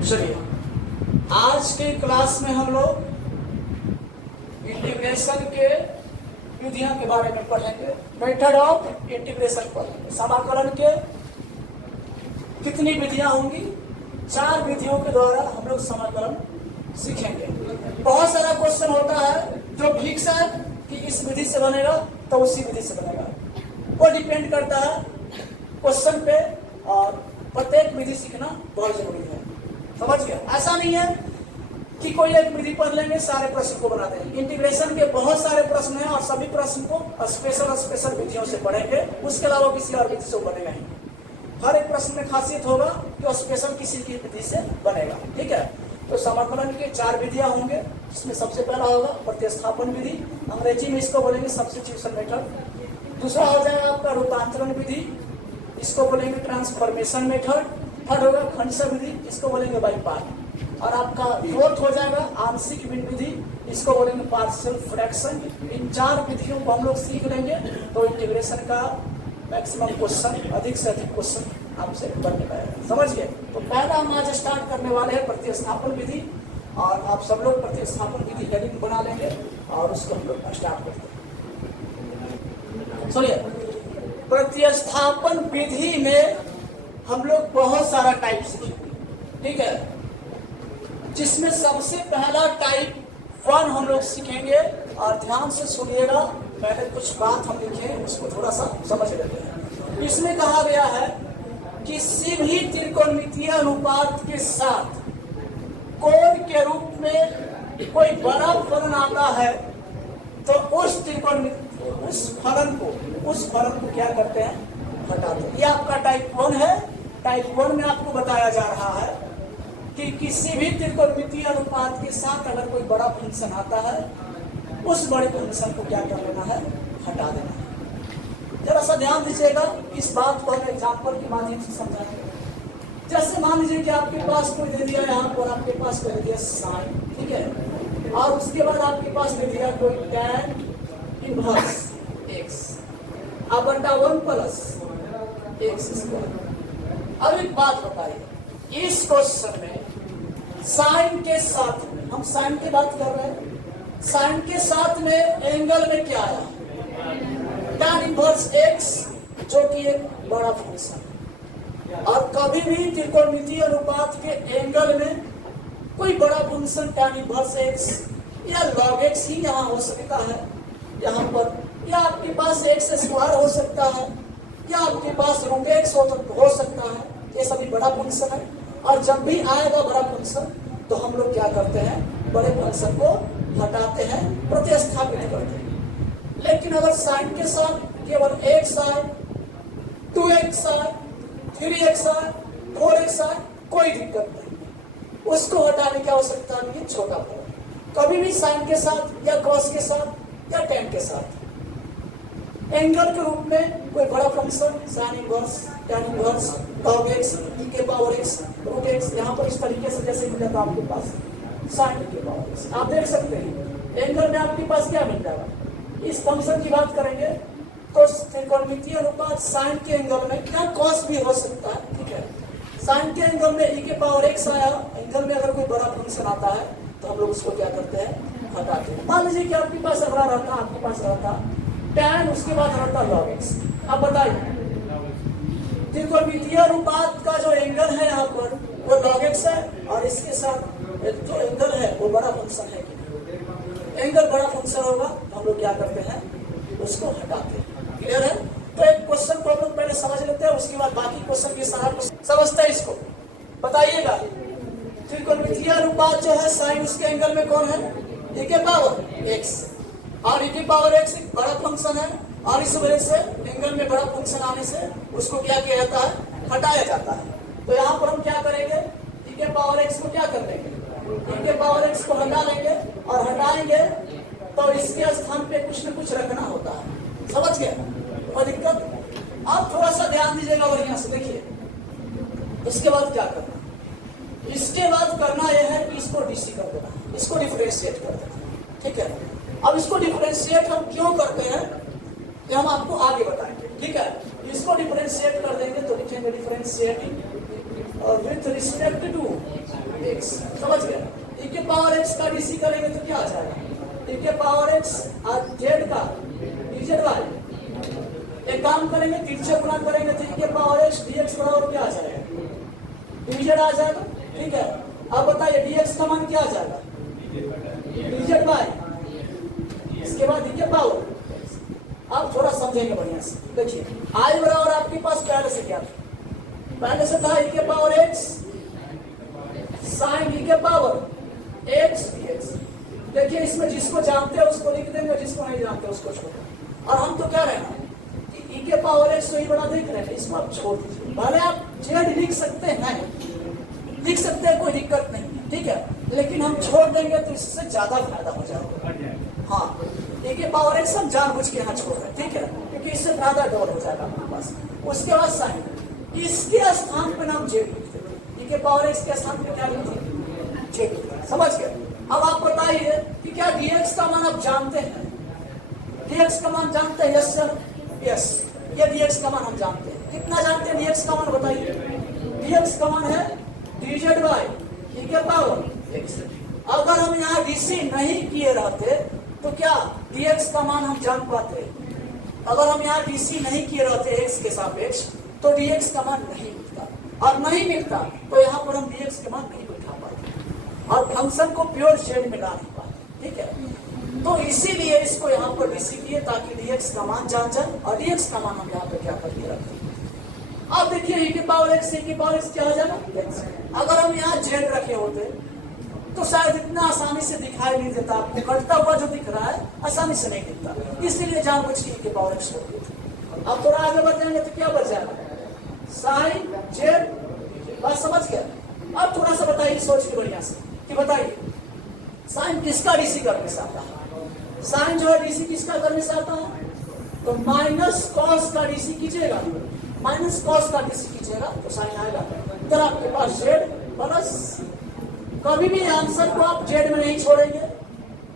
चलिए, आज के क्लास में हम लोग इंटीग्रेशन के विधियों के बारे में पढ़ेंगे। मेथड ऑफ इंटीग्रेशन पढ़ेंगे। समाकलन के कितनी विधियां होंगी? 4 विधियों के द्वारा हम लोग समाकलन सीखेंगे। बहुत सारा क्वेश्चन होता है जो फिक्स है कि इस विधि से बनेगा तो उसी विधि से बनेगा, वो डिपेंड करता है क्वेश्चन पे, और प्रत्येक विधि सीखना बहुत जरूरी है। समझ गया? ऐसा नहीं है कि कोई एक विधि पढ़ लेंगे सारे प्रश्न को बना देंगे। इंटीग्रेशन के बहुत सारे प्रश्न हैं और सभी प्रश्न को स्पेशल विधियों से पढ़ेंगे, उसके अलावा किसी और विधि से बनेगा ही। हर एक प्रश्न में खासियत होगा कि स्पेशल किसी की विधि से बनेगा। ठीक है, तो समाकलन के 4 विधियां होंगे। इसमें सबसे पहला होगा प्रतिस्थापन विधि, अंग्रेजी में इसको बोलेंगे सब्स्टिट्यूशन मेथड। दूसरा हो जाएगा आपका रूपांतरण विधि, इसको बोलेंगे ट्रांसफॉर्मेशन मेथड। थर्ड होगा खंडशः विधि, इसको बोलेंगे बाई पार्ट। और आपका फोर्थ हो जाएगा आंशिक भिन्न विधि, इसको बोलेंगे पार्शियल फ्रैक्शन। इन 4 विधियों को हम लोग सीख लेंगे तो इंटीग्रेशन का मैक्सिमम क्वेश्चन, अधिक से अधिक क्वेश्चन आपसे बनने पाएगा। समझ गए? तो पहला हम आज स्टार्ट करने वाले हैं प्रतिस्थापन विधि, और आप सब लोग प्रतिस्थापन विधि हेडिंग बना लेंगे और उसको हम लोग स्टार्ट करते हैं। सुनिए, प्रतिस्थापन विधि में हम लोग बहुत सारा टाइप सीखेंगे। ठीक है, जिसमें सबसे पहला टाइप 1 हम लोग सीखेंगे, और ध्यान से सुनिएगा, पहले कुछ बात हम लिखे उसको थोड़ा सा समझ लेते हैं। इसमें कहा गया है कि किसी भी त्रिकोणमितीय अनुपात के साथ कोण के रूप में कोई बड़ा फलन आता है तो उस फलन को क्या करते हैं? हटाते हैं। ये आपका टाइप 1 है। टाइप 1 में आपको बताया जा रहा है कि किसी भी त्रिकोणमितीय अनुपात के साथ अगर कोई बड़ा फंक्शन आता है, उस बड़े फंक्शन को क्या कर लेना है? हटा देना है। जरा सा ध्यान दीजिएगा, इस बात को हम एग्जाम्पल के माध्यम से समझाएंगे। जैसे मान लीजिए कि आपके पास कोई दे दिया यहाँ पर, आपके पास कोई दे दिया साइन, ठीक है, और उसके बाद आपके पास दे दिया कोई tan इनवर्स x अब बटा 1 प्लस x स्क्वायर। अब एक बात बताइए, इस क्वेश्चन में साइन के साथ में, हम साइन की बात कर रहे हैं, साइन के साथ में एंगल में क्या आया? tan इनवर्स x, जो कि एक बड़ा फंक्शन है। और कभी भी त्रिकोणमितीय अनुपात के एंगल में कोई बड़ा फंक्शन tan इनवर्स x या log x ही यहाँ हो सकता है, यहाँ पर, या आपके पास x स्क्वायर हो सकता है, या आपके पास √x हो सकता है। ये सभी बड़ा फंक्शन है, और जब भी आएगा बड़ा फंक्शन तो हम लोग क्या करते हैं? बड़े फंक्शन को हटाते हैं, प्रतिस्थापित करते हैं। लेकिन अगर साइन के साथ केवल x आए, 2x आए, 3x आए, 4x आए, कोई दिक्कत नहीं, उसको हटाने की आवश्यकता नहीं है, छोटा फलन। कभी भी साइन के साथ या कॉस के साथ या tan के साथ एंगल के रूप में कोई बड़ा function, sine inverse, tan inverse, log x, e के पावर x, √x, यहाँ पर इस तरीके से जैसे मिला था आपके पास साइन के पावर x, आप देख सकते हैं एंगल में आपके पास क्या मिल जाएगा। इस फंक्शन की बात करेंगे तो त्रिकोणमितीय अनुपात साइन के एंगल में क्या कॉस भी हो सकता है। ठीक है, साइन के एंगल में e के पावर x आया, एंगल में अगर कोई बड़ा फंक्शन आता है तो हम लोग उसको क्या करते हैं? हटाते हैं। मान लीजिए कि आपके पास अगला रहता, आपके पास रहता tan, उसके बाद रहता log x। अब बताइए, त्रिकोणमितीय अनुपात का जो एंगल है यहाँ पर वो log x है, और इसके साथ जो एंगल है वो बड़ा फंक्शन है। एंगल बड़ा फंक्शन होगा तो हम लोग क्या करते हैं? उसको हटाते हैं। क्लियर है? तो एक क्वेश्चन को हम लोग पहले समझ लेते हैं, उसके बाद बाकी क्वेश्चन के सारा समझते हैं। इसको बताइएगा, त्रिकोणमितीय अनुपात जो है साइन, उसके एंगल में कौन है? e के पावर x, और e के पावर x एक बड़ा फंक्शन है, और इस वजह से एंगल में बड़ा फंक्शन आने से उसको क्या किया जाता है? हटाया जाता है। तो यहाँ पर हम क्या करेंगे? e के पावर x को क्या कर लेंगे? e के पावर x को हटा लेंगे, और हटाएंगे तो इसके स्थान पे कुछ न कुछ रखना होता है। समझ गए? कोई दिक्कत? आप थोड़ा सा ध्यान दीजिएगा और यहाँ से देखिए, इसके बाद क्या करना? इसके बाद करना यह है कि इसको डीसी कर देना, इसको डिफरेंशिएट कर देना। ठीक है, अब इसको डिफरेंशिएट हम क्यों करते हैं ये हम आपको आगे बताएंगे। ठीक है, इसको डिफरेंशिएट कर देंगे तो लिखेंगे differentiating with respect to x, समझ गया। e के पावर x का डीसी करेंगे तो क्या आ जाएगा, e के पावर x और z का dz वाई। एक काम करेंगे, तिरछे गुना करेंगे तो e के पावर x dx बराबर क्या आ जाएगा, dz आ जाएगा। ठीक है, अब बताइए dx का मान क्या आ जाएगा, dz बाई, इसके बाद e के पावर। अब थोड़ा समझेंगे बढ़िया से, देखिए i बराबर आपके पास पहले से क्या था, पहले से था e के पावर x साइन e के पावर x dx। देखिए इसमें जिसको जानते हैं उसको लिख देंगे, जिसको नहीं जानते उसको छोड़ो। और हम तो क्या रहना कि e के पावर x तो ही बड़ा देख रहे हैं, इसको आप छोड़ दीजिए। भले आप z लिख सकते हैं, लिख सकते हैं, कोई दिक्कत नहीं है, ठीक है, लेकिन हम छोड़ देंगे तो इससे ज्यादा फायदा हो जाएगा। हाँ, e के पावर x हम जानबूझ के यहाँ छोड़ रहे हैं, ठीक है, क्योंकि इससे फायदा डबल हो जाएगा आपके पास। उसके बाद साइन, इसके स्थान पर नाम जेड लिखते हैं, e के पावर x के स्थान पर क्या लिखते हैं, जेड। समझ गए। अब आप बताइए कि क्या dx का मान आप जानते हैं, dx का मान जानते हैं, यस सर, यस, ये dx का मान हम जानते हैं। कितना जानते हैं dx का मान बताइए, dx का मान है dz बाई e के पावर x। अगर हम यहाँ dc नहीं किए रहते तो क्या dx का मान हम जान पाते, अगर हम यहाँ dc नहीं किए रहते x के सापेक्ष तो dx का मान नहीं मिलता, और नहीं मिलता तो यहाँ पर हम dx के मान नहीं बैठा पाते और फंक्शन को प्योर जेड में ला नहीं पाते। ठीक है, तो इसीलिए इसको यहाँ पर dc किए ताकि dx का मान जान जाए, और dx का मान हम यहाँ पे क्या करके रखते हैं। अब देखिए e के पावर x, e के पावर x क्या हो जाएगा x। अगर हम यहाँ z रखे होते तो शायद इतना आसानी से दिखाई नहीं देता, आपको कटता हुआ जो दिख रहा है आसानी से नहीं दिखता, इसीलिए जानबूझ के e के पावर x हो गया। अब थोड़ा आगे बढ़ जाएंगे तो क्या बच जाएगा, साइन जेड। बात समझ गया। अब थोड़ा सा बताइए सोच के बढ़िया से कि बताइए साइन किसका डीसी करने से आता है, साइन जो है डीसी किसका करने से आता है, तो माइनस कॉस का डीसी कीजिएगा, माइनस कॉस का डीसी कीजिएगा तो साइन आएगा। इधर आपके पास जेड प्लस, कभी भी आंसर को आप जेड में नहीं छोड़ेंगे,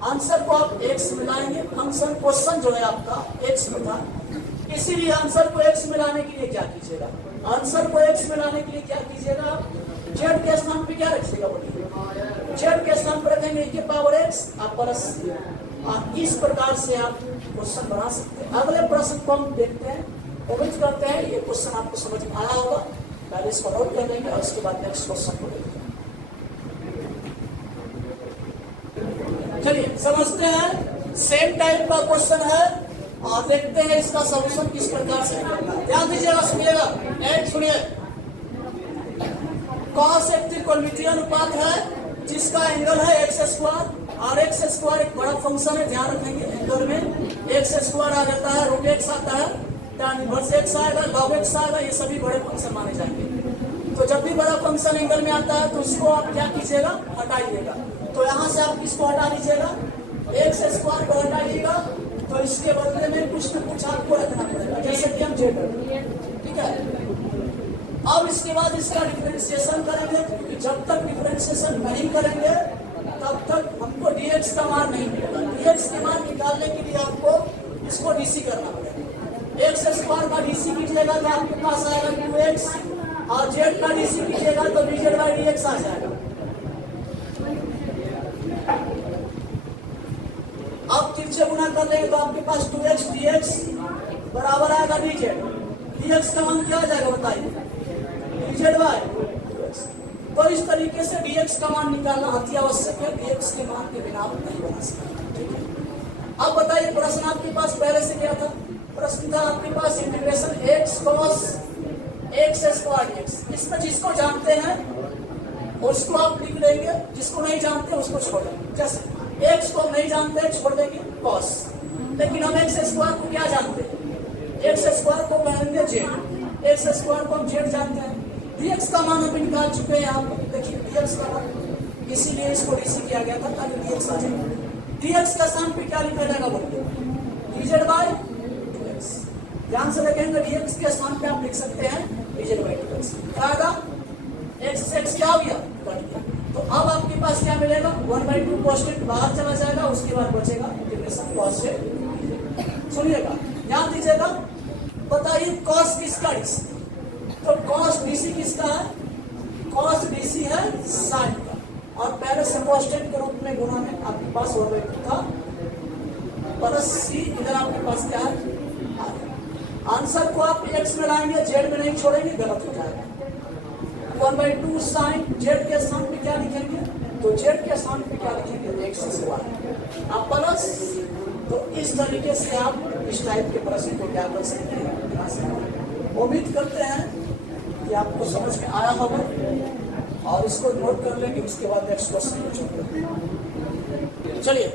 आंसर को आप एक्स में लाएंगे। फंक्शन क्वेश्चन जो है आपका एक्स में था, इसीलिए आंसर को एक्स में लाने के लिए क्या कीजिएगा, आंसर को एक्स में लाने के लिए क्या कीजिएगा, आप जेड के स्थान पे क्या रखिएगा, बोलिए जेड के स्थान पर रखेंगे e के पावर x आप प्लस। इस प्रकार से आप क्वेश्चन बना सकते हैं। अगले प्रश्न को हम देखते हैं, उम्मीद करते हैं ये क्वेश्चन आपको समझ में आया होगा। पहले इसको नोट कर लेंगे और उसके बाद नेक्स्ट क्वेश्चन को देखते हैं। चलिए समझते हैं, सेम टाइप का क्वेश्चन है और देखते हैं इसका सॉल्यूशन किस प्रकार से निकलता है। ध्यान दीजिएगा, सुनिएगा, एक सुनिए। कॉस एक त्रिकोणमितीय अनुपात है जिसका एंगल है एक्स स्क्वायर, और एक्स स्क्वायर एक बड़ा फंक्शन है, ध्यान रखेंगे एंगल में एक्स स्क्वायर आ जाता है, रूट एक्स आता है, tan इनवर्स एक्स आएगा, लॉग एक्स आएगा, ये सभी बड़े फंक्शन माने जाएंगे। तो जब भी बड़ा फंक्शन एंगल में आता है तो उसको आप क्या कीजिएगा, हटाइएगा। तो यहाँ से आप किसको हटा लीजिएगा, एक्स स्क्वायर को हटाइएगा, तो इसके बदले में कुछ न कुछ आपको रखना पड़ेगा, जैसे कि हम जेड। ठीक है, अब इसके बाद इसका डिफरेंशिएशन करेंगे, क्योंकि जब तक डिफरेंशिएशन नहीं करेंगे तब तक हमको dx का मान नहीं मिलेगा। dx के मान निकालने के लिए आपको इसको dc करना पड़ेगा। एक्स स्क्वायर का dc कीजिएगा तो आपके पास आएगा 2x, और z का dc कीजिएगा तो dz बाई dx आ जाएगा। अब तिरछे गुना कर लेंगे तो आपके पास 2x dx बराबर आएगा dz। dx का मान क्या आ जाएगा बताइए, dz बाई। तो इस तरीके से dx का मान निकालना अति आवश्यक है, dx के मान के बिना आप नहीं बना सकते। ठीक है, अब बताइए प्रश्न आपके पास पहले से क्या था, प्रश्न था आपके पास integration x cos x square dx। इसमें जिसको जानते हैं उसको आप लिख लेंगे, जिसको नहीं जानते उसको छोड़ देंगे। जैसे x को हम नहीं जानते छोड़ देंगे cos, लेकिन हम x स्क्वायर को क्या जानते हैं, x स्क्वायर को कहेंगे z, x स्क्वायर को हम z जानते हैं। dx का मान हम निकाल चुके हैं यहाँ पर, देखिए dx का मान, इसीलिए इसको dc किया गया था ताकि dx आ जाए। dx का स्थान पे क्या लिखा जाएगा बोलिए, dz बाई 2x। ध्यान से देखेंगे, dx के स्थान पे आप लिख सकते हैं dz बाई 2x। क्या आएगा, x से x क्या हो गया, कट गया। तो अब आपके पास क्या मिलेगा, 1/2 कॉन्स्टेंट बाहर चला जाएगा, उसके बाद बचेगा इंटीग्रेशन cos से। सुनिएगा, ध्यान दीजिएगा, बताइए cos किसका dc, तो cos dc किसका है, कॉस डीसी है साइन का, और पहले से कांस्टेंट के रूप में गुणा में आपके पास 1/2 था प्लस सी, इधर आपके पास क्या है आंसर को आप एक्स में लाएंगे, जेड में नहीं छोड़ेंगे, गलत हो जाएगा। 1/2 साइन जेड के स्थान पे क्या लिखेंगे, तो जेड के स्थान पे क्या लिखेंगे एक्स स्क्वायर, आप प्लस। तो इस तरीके से आप इस टाइप के प्रश्न को क्या कर सकते हैं। उम्मीद करते हैं कि आपको समझ में आया होगा और इसको नोट कर लेंगे, उसके बाद नेक्स्ट क्वेश्चन को छोड़ते। चलिए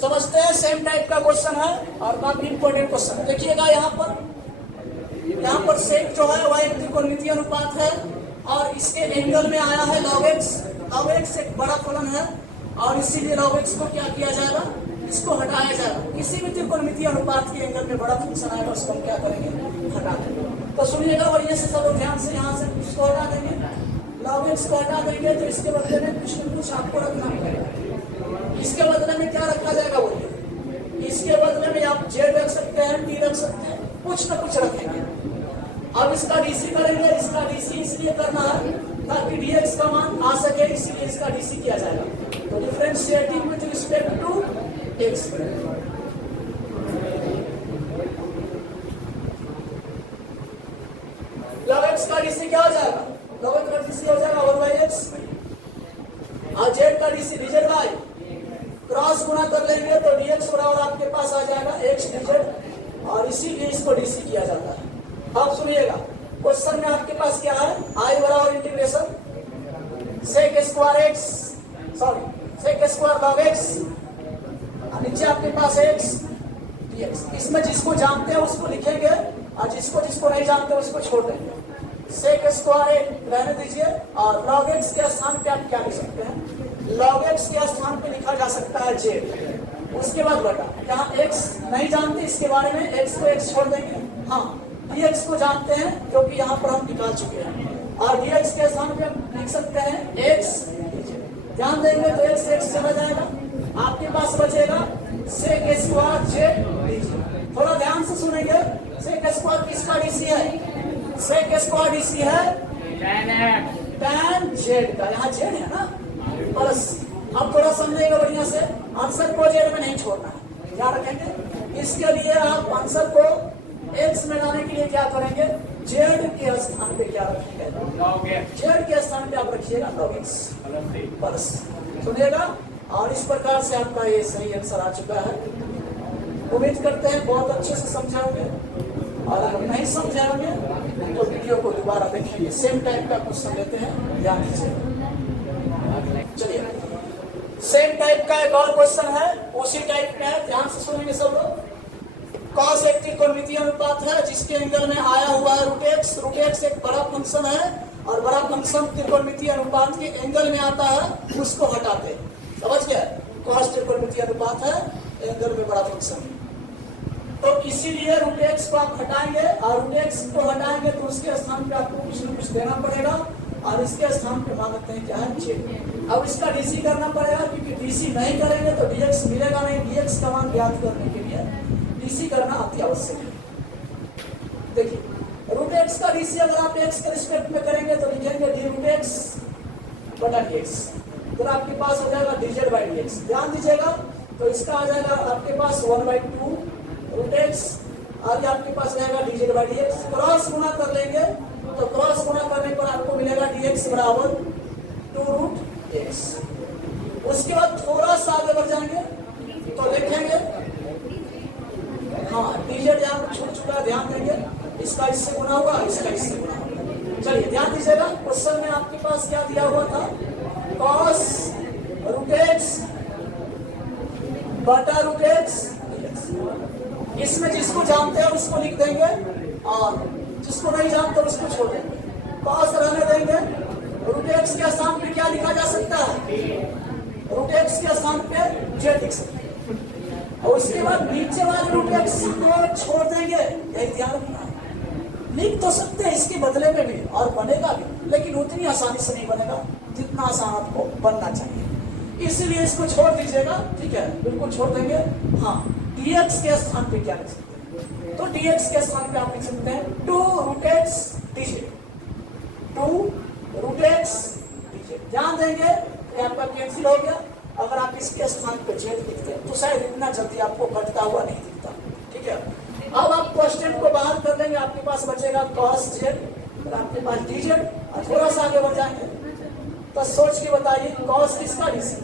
समझते हैं। सेम टाइप का क्वेश्चन है और काफी इंपॉर्टेंट क्वेश्चन। देखिएगा यहाँ पर सेक जो है वह एक त्रिकोणमितीय अनुपात है और इसके एंगल में आया है log x। log x एक बड़ा फलन है और इसीलिए log x को क्या किया जाएगा, इसको हटाया जाएगा। किसी भी त्रिकोणमितीय अनुपात के एंगल में बड़ा फंक्शन आएगा उसको हम क्या करेंगे, हटा देंगे। तो सुनिएगा बढ़िया से सब ध्यान से, यहाँ से इसको हटा देंगे, log x को हटा देंगे तो इसके बदले में कुछ न कुछ आपको रखना पड़ेगा। इसके बदले में क्या रखा जाएगा बोलिए, इसके बदले में आप z रख सकते हैं, t रख सकते हैं, कुछ न कुछ रखेंगे। अब इसका डीसी करेंगे, इसका डीसी इसलिए करना है ताकि dx का मान आ सके, इसीलिए इसका डीसी किया जाएगा। तो differentiating with respect to x, log x का डीसी क्या हो जाएगा, log x का डीसी हो जाएगा 1/x और z का डीसी dz बाय क्रॉस गुना कर लेंगे तो dx बराबर आपके पास आ जाएगा x dz और इसीलिए इसको डीसी किया जाता है। अब सुनिएगा क्वेश्चन में आपके पास क्या है, i बराबर integration sec square x, sorry sec square log x और नीचे आपके पास x dx। इसमें जिसको जानते हैं उसको लिखेंगे और जिसको नहीं जानते उसको छोड़ देंगे। सेक स्क्वायर रहने दीजिए और log x के स्थान पे आप क्या लिख सकते हैं, log x के स्थान पे लिखा जा सकता है z, उसके बाद बटा। यहाँ x नहीं जानते इसके बारे में, x को x छोड़ देंगे। हाँ dx को जानते हैं क्योंकि यहाँ पर हम निकाल चुके हैं और dx के स्थान पे हम लिख सकते हैं x, ध्यान देंगे तो x चला जाएगा, आपके पास बचेगा सेक स्क्वायर z dz। थोड़ा ध्यान से सुनेंगे, सेक स्क्वायर किसका डीसी है, सेक स्क्वायर डीसी है tan z का, यहाँ z है ना प्लस। अब थोड़ा समझेगा बढ़िया से, आंसर को z में नहीं छोड़ना है, क्या रखेंगे। इसके लिए आप आंसर को x में लाने के लिए क्या करेंगे, z के स्थान पे क्या रखेंगे, z के स्थान पे आप रखिएगा log x प्लस। सुनिएगा और इस प्रकार से आपका ये सही आंसर आ चुका है। उम्मीद करते हैं बहुत अच्छे से समझाओगे और अगर नहीं समझाओगे तो वीडियो को दोबारा देखेंगे। सेम टाइप का क्वेश्चन लेते हैं, ध्यान दीजिए। चलिए सेम टाइप का एक और क्वेश्चन है, उसी टाइप का है, ध्यान से सुनेंगे सब लोग। कॉस एक त्रिकोणमितीय अनुपात है जिसके एंगल में आया हुआ है रूट एक्स। रूट एक्स एक बड़ा फंक्शन है और बड़ा फंक्शन त्रिकोणमितीय अनुपात के एंगल में आता है, उसको हटाते, समझ गया। कॉस त्रिकोणमितीय अनुपात है, एंगल में बड़ा फंक्शन, तो इसीलिए रूट एक्स को आप हटाएंगे और रूट एक्स को हटाएंगे तो उसके स्थान पे आपको कुछ न कुछ देना पड़ेगा और इसके स्थान पे मांगते हैं क्या है z। अब इसका डीसी करना पड़ेगा क्योंकि डीसी नहीं करेंगे तो dx मिलेगा नहीं। dx का मान ज्ञात करने के लिए डीसी करना अति आवश्यक है। देखिए रूट एक्स का डीसी अगर आप x के रिस्पेक्ट में करेंगे तो लिखेंगे डी रूट एक्स बटा dx, तो आपके पास हो जाएगा dz बाई dx। ध्यान दीजिएगा तो इसका आ जाएगा आपके पास 1/2 रूट एक्स और आपके पास रहेगा dz बाई dx। क्रॉस गुना कर लेंगे तो क्रॉस गुना करने पर आपको मिलेगा dx बराबर 2 रूट x। उसके बाद थोड़ा सा आगे बढ़ जाएंगे तो लिखेंगे, हाँ dz यहाँ पर छूट चुका है, ध्यान देंगे, इसका इससे गुना होगा, इसका इससे गुना होगा। चलिए ध्यान दीजिएगा, क्वेश्चन में आपके पास क्या दिया हुआ था, cos रूट एक्स बटा रूट एक्स। इसमें जिसको जानते हैं उसको लिख देंगे और जिसको नहीं जानते उसको छोड़ देंगे। कॉस रहने देंगे, रूट एक्स के स्थान पे क्या लिखा जा सकता है, रूट एक्स के स्थान पे z लिख सकते हैं और उसके बाद नीचे वाले रूट एक्स को छोड़ देंगे। यही ध्यान रखना है, लिख तो सकते हैं इसके बदले में भी और बनेगा भी, लेकिन उतनी आसानी से नहीं बनेगा जितना आसान आपको बनना चाहिए, इसलिए इसको छोड़ दीजिएगा, ठीक है, बिल्कुल छोड़ देंगे। हाँ dx के स्थान पे क्या लिख सकते हैं, तो dx के स्थान पे आप लिख सकते हैं 2 root x dz, 2 root x DZ. ध्यान देंगे कि आपका कैंसिल हो गया। अगर आप इसके स्थान पर जेड लिखते हैं तो शायद इतना जल्दी आपको घटता हुआ नहीं दिखता। ठीक है, अब आप क्वेश्चन को बाहर कर देंगे, आपके पास बचेगा कॉस जेड और आपके पास डीजेड। और थोड़ा सा आगे बढ़ जाएंगे तो सोच के बताइए कॉस किसका डीसी,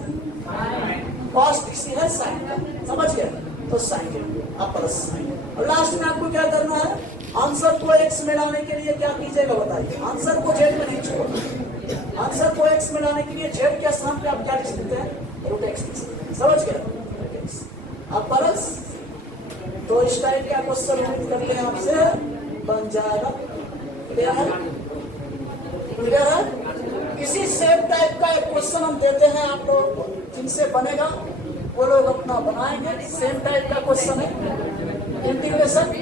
कॉस डीसी है साइन का, समझ गए? तो साइन के आप प्लस साइन। और लास्ट में आपको क्या करना है, आंसर को एक्स में लाने के लिए क्या कीजिएगा बताइए। आंसर को जेड में नहीं छोड़ना, आंसर को एक्स में लाने के लिए जेड के स्थान पे आप क्या लिख सकते हैं, रूट एक्स लिख सकते हैं। समझ गए? अब प्लस तो इस टाइप का क्वेश्चन उम्मीद करते हैं आपसे बन जाएगा। क्लियर है? क्लियर है? इसी सेम टाइप का एक क्वेश्चन हम देते हैं आप लोग, जिनसे बनेगा वो लोग अपना बनाएंगे। सेम टाइप का क्वेश्चन है, integration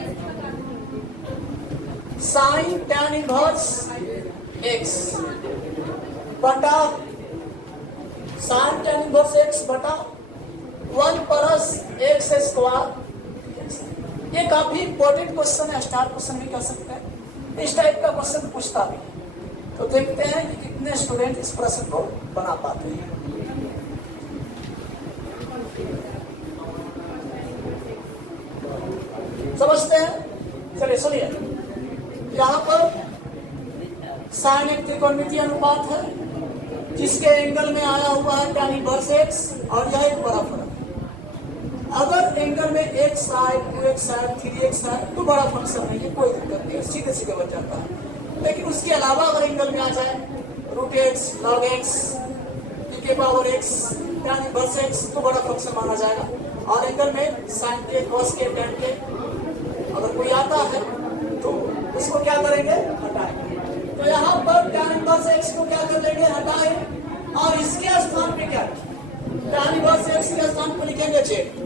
sign tan inverse x बटा साइन टैन इनवर्स एक्स बटा 1 प्लस एक्स स्क्वायर। ये काफी इंपॉर्टेंट क्वेश्चन है, स्टार क्वेश्चन भी कह सकते हैं। इस टाइप का क्वेश्चन पूछता भी है, तो देखते हैं कि कितने स्टूडेंट इस प्रश्न को बना पाते हैं। समझते हैं? चलिए सुनिए, यहाँ पर साइन एक त्रिकोणमितीय अनुपात है जिसके एंगल में आया हुआ है tan इनवर्स एक्स, और यह एक बड़ा फर्क। अगर एंगल में एक्स आए, 2x आए, 3x आए तो बड़ा फंक्शन नहीं है, कोई दिक्कत नहीं है, सीधे सीधे बच जाता है। लेकिन उसके अलावा अगर एंगल में आ जाए root x, log x, e के power x, tan inverse x तो बड़ा फंक्शन माना जाएगा। और एंगल में साइन के, कॉस के, tan के अगर कोई आता है तो उसको क्या करेंगे, हटाएंगे। तो यहाँ पर tan इनवर्स एक्स को क्या कर लेंगे, हटाए, और इसके स्थान पे क्या, tan इनवर्स एक्स के स्थान पर लिखेंगे जेड।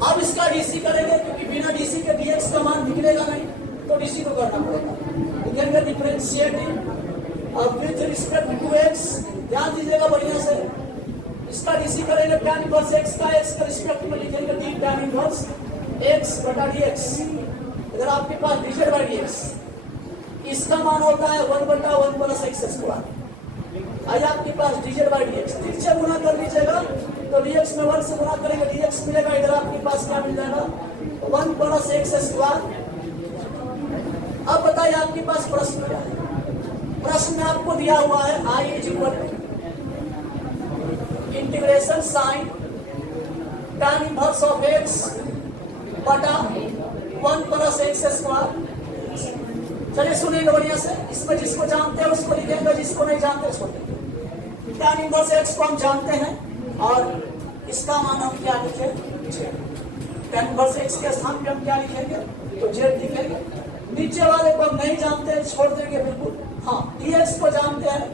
अब इसका डीसी करेंगे क्योंकि बिना डीसी के डीएक्स का मान निकलेगा नहीं, तो डीसी को करना पड़ेगा। लिखेंगे डिफरेंशिएटिंग और विद रिस्पेक्ट टू एक्स। ध्यान दीजिएगा बढ़िया से, इसका डीसी करेंगे tan इनवर्स एक्स का, एक्स के रिस्पेक्ट में लिखेंगे डी tan इनवर्स एक्स बटा डीएक्स। इधर आपके पास डीजेड बाई डीएक्स, इसका मान होता है 1 बटा 1 प्लस एक्स स्क्वायर। आज आपके पास डीजेड बाई डीएक्स, ठीक से गुना कर लीजिएगा तो डीएक्स में 1 से गुना करेंगे, डीएक्स मिलेगा। इधर आपके पास क्या मिल जाएगा, 1 प्लस एक्स स्क्वायर। अब बताइए आपके पास प्रश्न क्या है। प्रश्न में आपको दिया हुआ है I is equal to integration sine tan inverse of x बटा 1 प्लस एक्स स्क्वायर। चलिए सुनिएगा बढ़िया से, इसमें जिसको जानते हैं उसको लिखेंगे, जिसको नहीं जानते उसको लिखेंगे। tan इनवर्स एक्स को हम जानते हैं और इसका मान हम क्या लिखेंगे, जेड। tan इनवर्स एक्स के स्थान पे हम क्या लिखेंगे, तो जेड लिखेंगे। नीचे वाले को हम नहीं जानते हैं, छोड़ देंगे बिल्कुल। हाँ, dx को जानते हैं,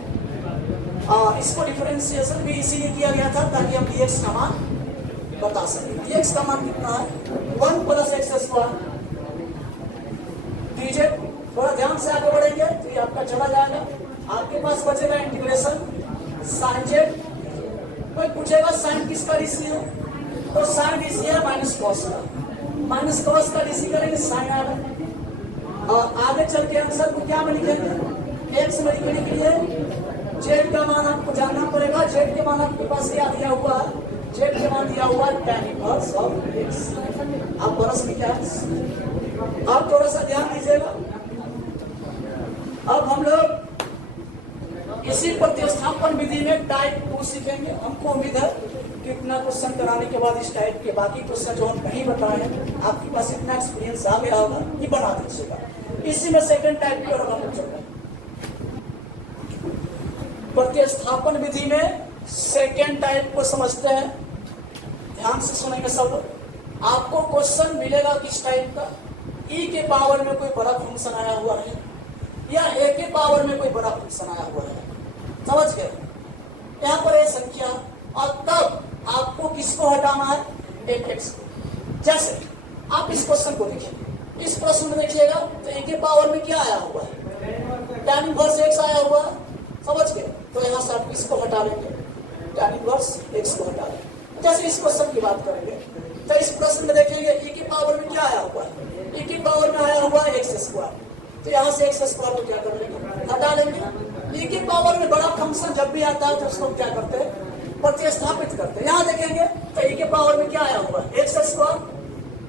इसको डिफरेंशिएशन भी इसीलिए किया गया था ताकि हम dx का मान बता सकें। dx का मान कितना है, 1 प्लस एक्स स्क्वायर dz। थोड़ा ध्यान से आगे बढ़ेंगे तो ये आपका चला जाएगा। आपके पास बचेगा इंटीग्रेशन साइन जेड। कोई पूछेगा साइन किसका डीसी है, तो साइन डीसी है माइनस कॉस का। माइनस कॉस का डीसी करेंगे साइन आएगा। और आगे चल के आंसर को क्या में लिखेंगे, एक्स में लिखने के लिए जेड का मान आपको जानना पड़ेगा। जेड के मान आपके पास क्या दिया हुआ है, जेड के मान दिया हुआ है tan इनवर्स ऑफ एक्स। आप बरस में क्या है, आप थोड़ा सा ध्यान दीजिएगा। अब हम लोग इसी प्रतिस्थापन विधि में टाइप 2 सीखेंगे। हमको उम्मीद है कि इतना क्वेश्चन कराने के बाद इस टाइप के बाकी क्वेश्चन जो हम नहीं बताए हैं आपके पास इतना एक्सपीरियंस आ गया होगा कि बना दीजिएगा। इसी में सेकंड टाइप की ओर हम लोग चलते हैं। प्रतिस्थापन विधि में सेकंड टाइप को समझते हैं। ध्यान से सुनेंगे सब लोग। आपको क्वेश्चन मिलेगा किस टाइप का, e के पावर में कोई बड़ा फंक्शन आया हुआ है या a के पावर में कोई बड़ा फंक्शन आया हुआ है। समझ गए, यहाँ पर ये संख्या, और तब आपको किसको हटाना है, fx को। जैसे आप इस क्वेश्चन को देखिए, इस प्रश्न में देखिएगा तो a के पावर में क्या आया हुआ है, tan इनवर्स x आया हुआ है। समझ गए, तो यहाँ से आप इसको हटा लेंगे, tan इनवर्स x को हटा लेंगे। जैसे इस क्वेश्चन की बात करेंगे तो इस प्रश्न में देखेंगे e की पावर में क्या आया हुआ है, e की पावर में आया हुआ है एक्स स्क्वायर। तो यहाँ से एक्स स्क्वायर को क्या कर लेंगे, हटा लेंगे। e की पावर में बड़ा फंक्शन जब भी आता है तो उसको क्या करते हैं, प्रतिस्थापित करते हैं। यहाँ देखेंगे तो e के पावर में क्या आया हुआ है, एक्स स्क्वायर,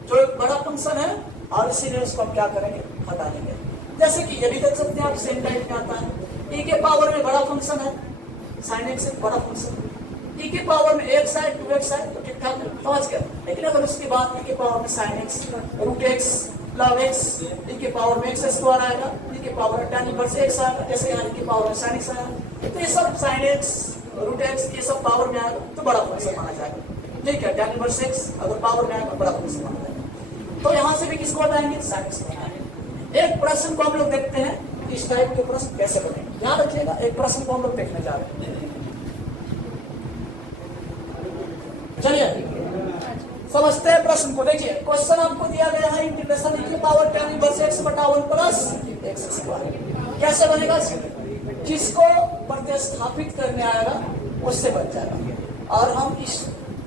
जो एक बड़ा फंक्शन है, और इसीलिए उसको हम क्या करेंगे, हटा लेंगे। जैसे कि ये भी देख सकते हैं आप, सेम टाइप में आता है, e के पावर में बड़ा फंक्शन है साइन एक्स, एक बड़ा फंक्शन, e के पावर में एक्स है, 2x है, तो ठीक ठाक समझ गया। लेकिन अगर उसके बाद e के पावर में sine x, root x, log x, e के पावर में एक्स स्क्वायर आएगा, e के पावर में tan इनवर्स एक्स आएगा, जैसे यहाँ e के पावर में साइन एक्स आएगा, तो ये सब साइन एक्स, रूट एक्स, ये सब पावर में आएगा तो बड़ा फंक्शन माना जाएगा। ठीक है, tan इनवर्स एक्स अगर पावर में आएगा बड़ा फंक्शन माना जाएगा। तो यहाँ से भी किसको हटाएंगे, साइन एक्स हटाएंगे। एक प्रश्न को हम लोग देखते हैं इस टाइप के प्रश्न कैसे बनेंगे। याद रखिएगा, एक प्रश्न को हम लोग देखने जा रहे हैं। चलिए समझते हैं प्रश्न को। देखिए क्वेश्चन आपको दिया गया है इंटीग्रेशन e की पावर tan इनवर्स x बटा 1 प्लस एक्स स्क्वायर कैसे बनेगा, जिसको प्रतिस्थापित करने आएगा उससे बन जाएगा। और हम इस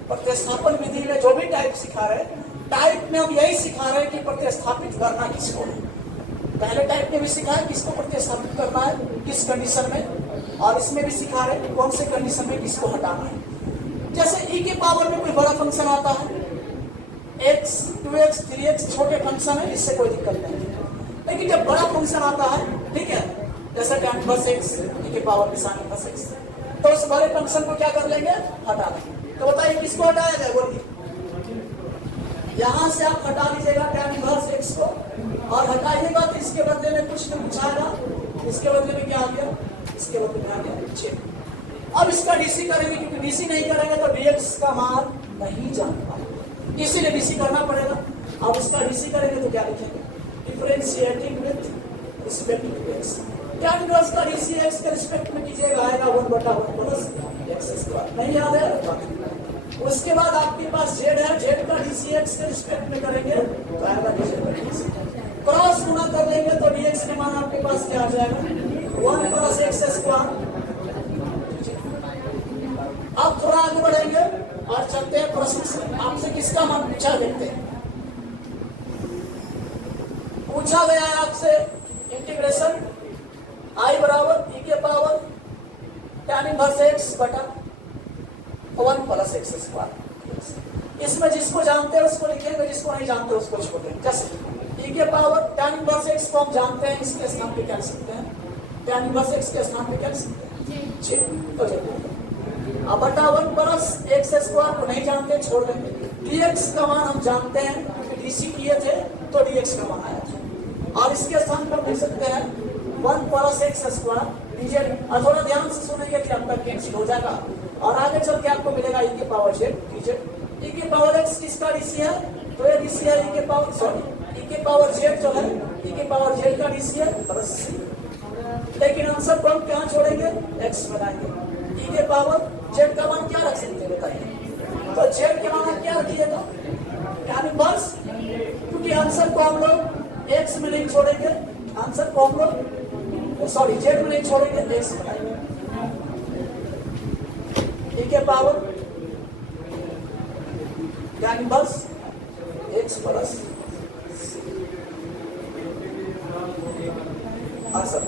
प्रतिस्थापन विधि में जो भी टाइप सिखा रहे हैं, टाइप में हम यही सिखा रहे हैं कि प्रतिस्थापित करना किसको है। पहले टाइप में भी सिखा है किसको प्रतिस्थापित करना है, किस कंडीशन में, और इसमें भी सिखा रहे हैं कौन से कंडीशन में किसको हटाना है। जैसे e के पावर में कोई बड़ा फंक्शन आता है, x, 2x, 3x छोटे फंक्शन है, इससे कोई दिक्कत नहीं है। लेकिन जब बड़ा फंक्शन आता है, ठीक है, जैसे tan इनवर्स x, e के पावर में sin इनवर्स x, तो उस बड़े फंक्शन को क्या कर लेंगे, हटा लेंगे। तो बताइए किसको हटाया जाए, बोलिए। यहाँ से आप हटा लीजिएगा tan इनवर्स x को, और हटाइएगा तो इसके बदले में कुछ न कुछ आएगा। इसके बदले में क्या आ गया, इसके बदले में आ गया 6। अब इसका डीसी करेंगे, क्योंकि डीसी नहीं करेंगे तो dx का मान नहीं जान पाएगा, इसीलिए डीसी करना पड़ेगा। अब इसका डीसी करेंगे तो क्या लिखेंगे, differentiating with respect to x। tan inverse का डीसी x के रिस्पेक्ट में कीजिएगा, आएगा 1 बटा 1 प्लस एक्स स्क्वायर। नहीं याद है? उसके बाद आपके पास z है, z का डीसी x के रिस्पेक्ट में करेंगे तो आएगा dz। क्रॉस गुणा कर लेंगे तो dx के मान आपके पास क्या आ जाएगा, 1 प्लस एक्स स्क्वायर। अब थोड़ा आगे बढ़ेंगे और चलते हैं प्रश्न से। आपसे किसका मान पूछा, देखते हैं। पूछा गया है आपसे इंटीग्रेशन i बराबर e के पावर tan इनवर्स x बटा 1 प्लस एक्स स्क्वायर। इसमें जिसको जानते हैं उसको लिखेंगे, जिसको नहीं जानते उसको छोड़ देंगे। जैसे e के पावर tan इनवर्स x को हम जानते हैं, इसके स्थान पे क्या लिख सकते हैं, tan इनवर्स x के स्थान पे क्या लिख सकते हैं, 6। तो चलिए अब बटा 1 प्लस एक्स स्क्वायर को नहीं जानते, छोड़ देंगे। dx का मान हम जानते हैं क्योंकि डीसी किए थे तो dx का मान आया था, और इसके स्थान पर लिख सकते हैं 1 प्लस एक्स स्क्वायर dz। और थोड़ा ध्यान से सुनेंगे कि आपका कैंसिल हो जाएगा, और आगे चल के आपको मिलेगा e के पावर z dz। e के पावर x किसका डीसी है, तो ये डीसी है e के पावर, सॉरी e के पावर z जो है, e के पावर z का डीसी है प्लस c। लेकिन आंसर को हम क्या छोड़ेंगे, x बनाएंगे। e के पावर z का मान क्या रख सकते हैं बताइए, तो z के मान क्या रखिएगा, tan इनवर्स, क्योंकि आंसर को हम लोग x में नहीं छोड़ेंगे, आंसर को हम लोग सॉरी z में नहीं छोड़ेंगे, x बनाएंगे। e के power tan inverse x plus answer.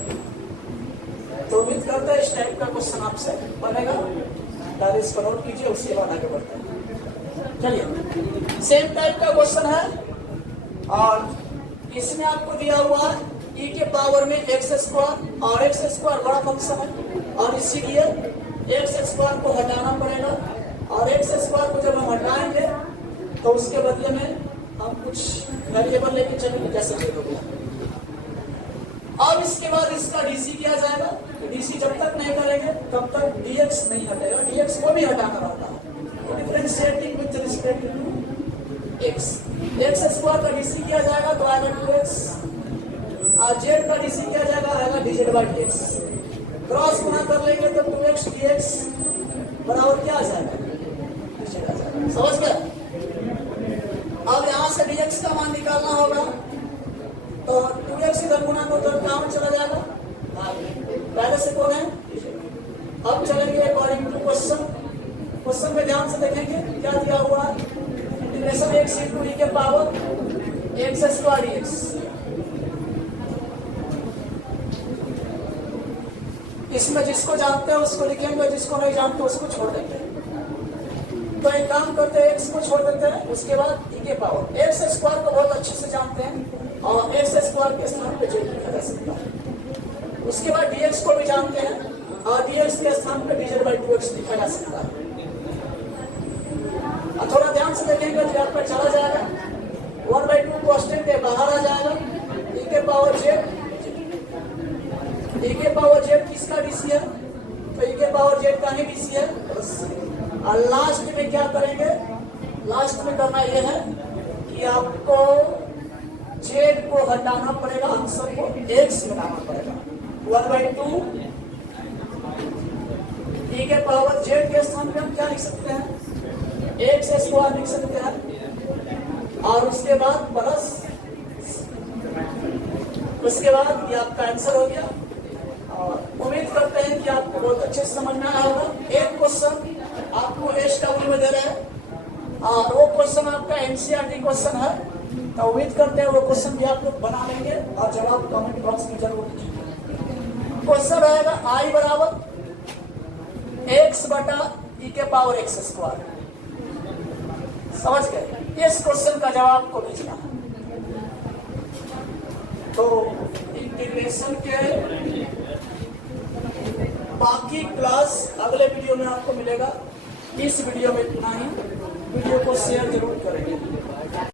तो उम्मीद करता है इस टाइप का क्वेश्चन आपसे बनेगा, पहले इसको नोट कीजिए, उसके बाद आगे बढ़ते हैं। चलिए सेम टाइप का क्वेश्चन है, और इसमें आपको दिया हुआ है e के पावर में एक्स स्क्वायर, और एक्स स्क्वायर बड़ा फंक्शन है, और इसीलिए एक्स स्क्वायर को हटाना पड़ेगा। और एक्स स्क्वायर को जब हम हटाएंगे तो उसके बदले में हम कुछ वेरिएबल लेके चलेंगे, जैसे ले लो। अब इसके बाद इसका डीसी किया जाएगा, तो डीसी जब तक नहीं करेंगे तब तक dx नहीं हटेगा, dx को भी हटाना रहता है। Differentiating with respect to x, x square का डीसी किया जाएगा तो आएगा 2x, और z का डीसी किया जाएगा आएगा dz बाई dx। क्रॉस गुणा कर लेंगे तो 2x dx बराबर क्या आ जाएगा, dz आ जाएगा। समझ गया? अब यहाँ से dx का मान निकालना होगा, तो 2x इधर गुणा को तो कहाँ में चला जाएगा, पहले से कौन है। अब चलेंगे अकॉर्डिंग टू क्वेश्चन, क्वेश्चन में ध्यान से देखेंगे क्या दिया हुआ है, इंटीग्रेशन x इंटू e के पावर एक्स स्क्वायर dx। इसमें जिसको जानते हैं उसको लिखेंगे, जिसको नहीं जानते उसको छोड़ देंगे। तो एक काम करते हैं, एक्स को छोड़ देते हैं, उसके बाद ई के पावर एक्स स्क्वायर को बहुत अच्छे से जानते हैं और एक्स स्क्वायर के स्थान पे जेड लिखा जा सकता है। उसके बाद डीएक्स को भी जानते हैं और डीएक्स के स्थान पे डीजेड बाई 2x लिखा जा सकता है। और थोड़ा ध्यान से देखेंगे तो यहाँ पर चला जाएगा 1/2 कांस्टेंट है, बाहर आ जाएगा ई के पावर जेड। ई के पावर जेड किसका डीसी है? तो ई के पावर जेड का ही डीसी है। और लास्ट में क्या करेंगे? लास्ट में करना यह है कि आपको जेड को हटाना पड़ेगा, आंसर को एक्स में लाना पड़ेगा। 1/2 ई के पावर जेड के स्थान पे हम क्या लिख सकते हैं? एक्स स्क्वायर लिख सकते हैं और उसके बाद प्लस, उसके बाद ये आपका आंसर हो गया। और उम्मीद करते हैं कि आपको बहुत अच्छे से समझ में आया होगा। एक क्वेश्चन आपको एसडब्ल्यू में दे रहे हैं और वो क्वेश्चन आपका एनसीईआरटी क्वेश्चन है, तो उम्मीद करते हैं वो क्वेश्चन भी आप लोग बना लेंगे और जवाब कमेंट बॉक्स में जरूर दीजिए। क्वेश्चन रहेगा आई बराबर एक्स बटा ई के पावर एक्स स्क्वायर। समझ गए? इस क्वेश्चन का जवाब को भेजना है। तो इंटीग्रेशन के बाकी क्लास अगले वीडियो में आपको मिलेगा। इस वीडियो में इतना ही। वीडियो को शेयर जरूर करेंगे।